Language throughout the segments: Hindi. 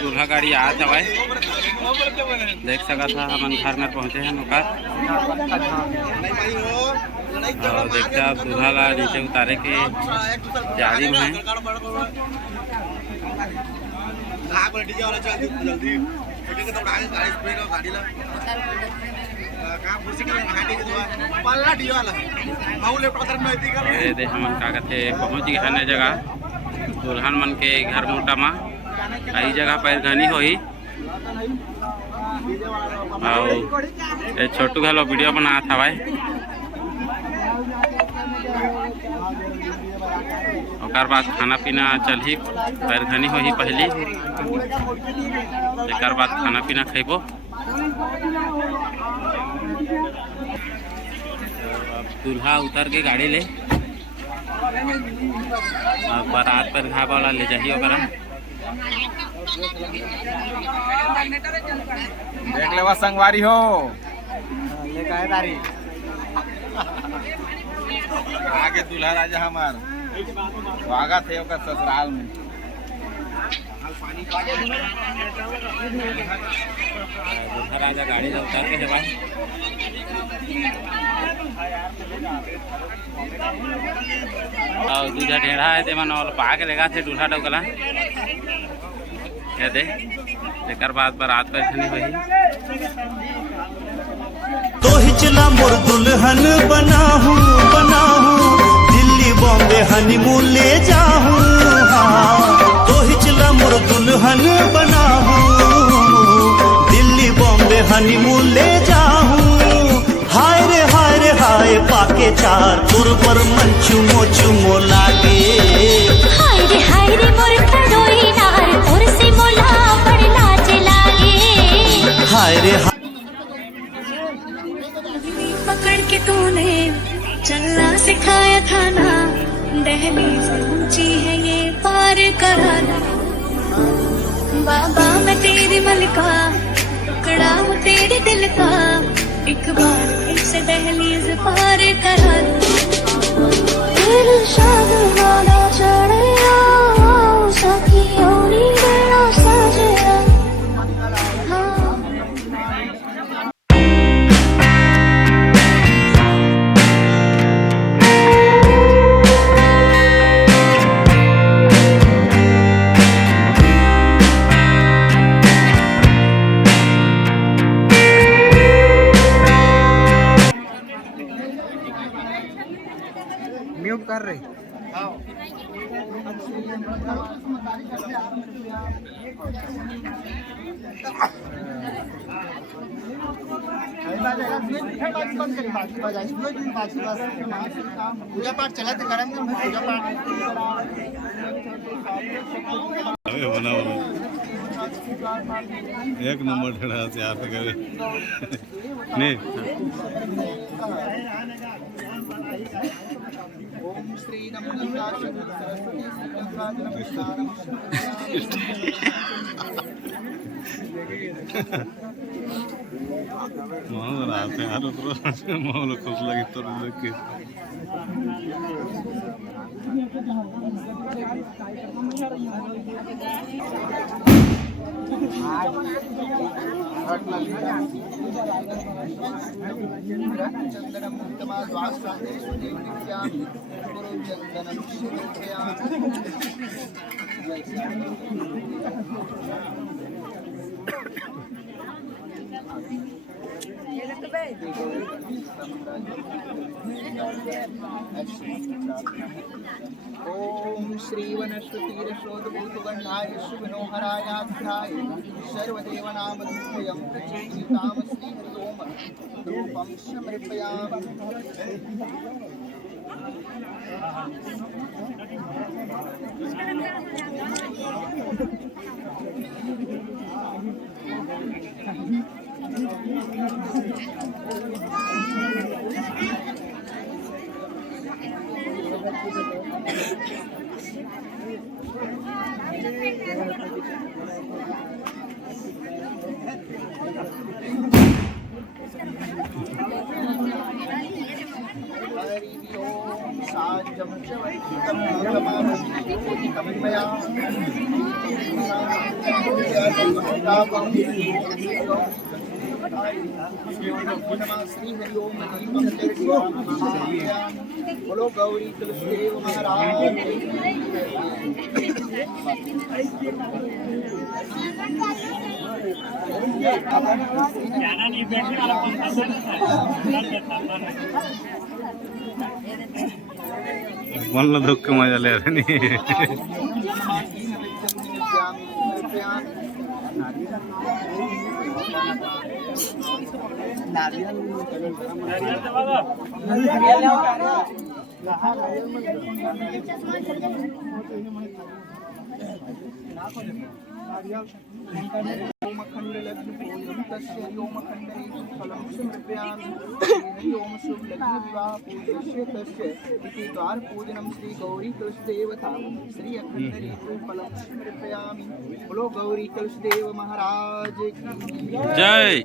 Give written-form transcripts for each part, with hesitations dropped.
दूल्हा गाड़ी आ हवाए देख सका था हमन घर में पहुँचे हैं नौकर और देखते आप दूल्हा ला नीचे उतारे के तैयारी में है। हमन का कहते पहुँच गए हैं जगह दुल्हन मन के घर मोटा माँ आई जगह पैर घनी होही और छोटू घलो वीडियो बना था भाई और बाद खाना पीना चलही पैर घनी होही पहली एक बाद खाना पीना खेबो। दूल्हा उतर के गाड़ी ले और बारात पर घा वाला ले जाइए ओकरा देख लेवा संगवारी हो ले काहे तारी आगे दूल्हा राजा हमार स्वागत है ओकर ससुराल में। दूल्हा राजा गाड़ी से उतर के जब और दूजा ढेढ़ा है ते मन और पा के लगा थे दूल्हा डोकला क्या दे एक बाद बारात पर खनी हुई तो हिचला मोर दुल्हन बनाहूं दिल्ली बॉम्बे हनीमून ले जाऊं तो हिचला मोर दुल्हन बनाहूं दिल्ली बॉम्बे हनीमून ले जाऊं हाय रे हाय पाके चार तुर पर मन चुमो लागे हाय रे मोर खड़ोई नार तुर से मोला बड़ लाज लागे हाय रे पकड़ के तूने चलना सिखाया था ना दहलीज ऊंची है ये पार कराना बाबा मैं तेरी मलिका टुकड़ा हूँ तेरे दिल का एक बार इस दहलीज पार करा दिल शाद वाला चढ़िया सखी ओरी बेड़ा सजया म्यूट कर रहे पूजा पाठ चला तो करेंगे पूजा पाठ एक नंबर ढेढ़ा से आप करे नहीं ओम श्री नमो माहौल आते यार माहौल खुश लगी तो देख के चंदनम उत्तमा द्वास्वादेषु देवनित्यामि गुरु चंदनम ओम श्री वनस्पतिरशोधभूतगंधाय शुभनोहरायाध्याय सर्वदेवनामधुभयं प्रचेतामस्ति सोम रूपं समर्पयामि। हरि ओम साजं च वैदिकं भगवामस्ति मया श्री हरि ओम बोलो गौरी तुलसीदेव महाराज మనలో దుఃఖం మజా లేదని पूजनम श्री गौरी तुलसीदेवता श्री अखंड फलम समर्पयामि। बोलो गौरी तुलसीदेव महाराज की जय।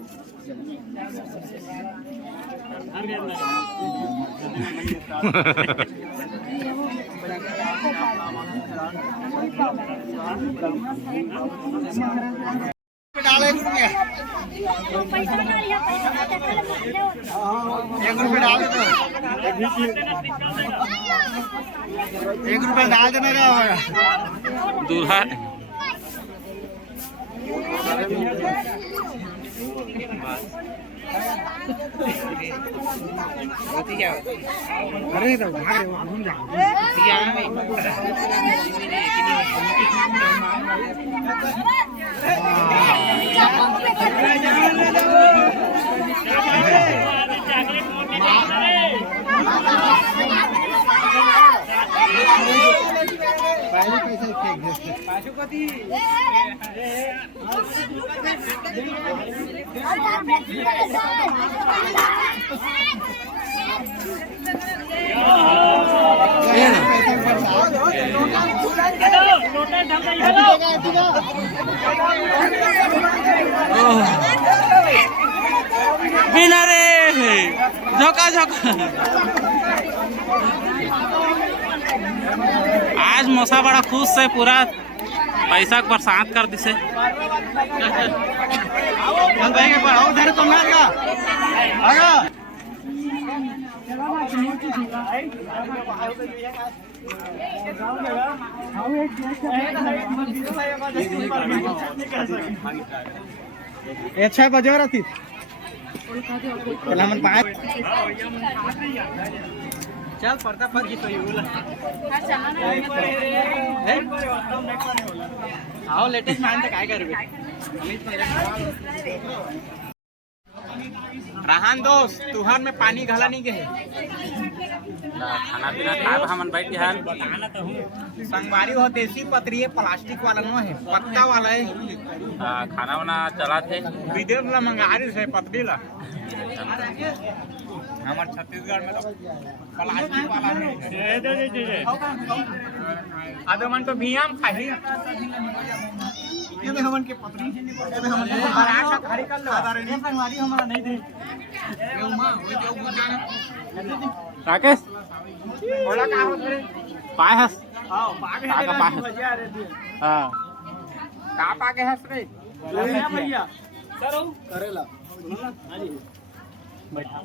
डाले ₹1 डाल दो, ₹1 डाल देने का होगा दूल्हा अरे तो घूम जाओ पहले कैसे केक देते पाशुपति बिना रे झोंका झोंका आज मौसा बड़ा खुश से पूरा पैसा बरसात कर दिसे अच्छा बजा रही मन पाए चल पड़ता फट गई तो ये बोला आओ लेटेस्ट मान तक काय करबे रहान दोस्त तुहार में पानी घाला नहीं गए खाना पीना खाए हमन बैठ के हाल संगवारी हो देसी पतरी है प्लास्टिक वाला नो है पत्ता वाला है खाना वाना चला थे विदेश ला मंगारी से पतली ला हमारे छत्तीसगढ़ में तो प्लास्टिक वाला है आधे मन तो भियाम खाही ये हमन के पतली ये हमन के बड़ा का खारी कर लो ये संगवारी हमारा नहीं दे राकेश बोला का हो रे पाए हस हां पाके का पाए हां का पाके हस रे भैया करो करेला बैठा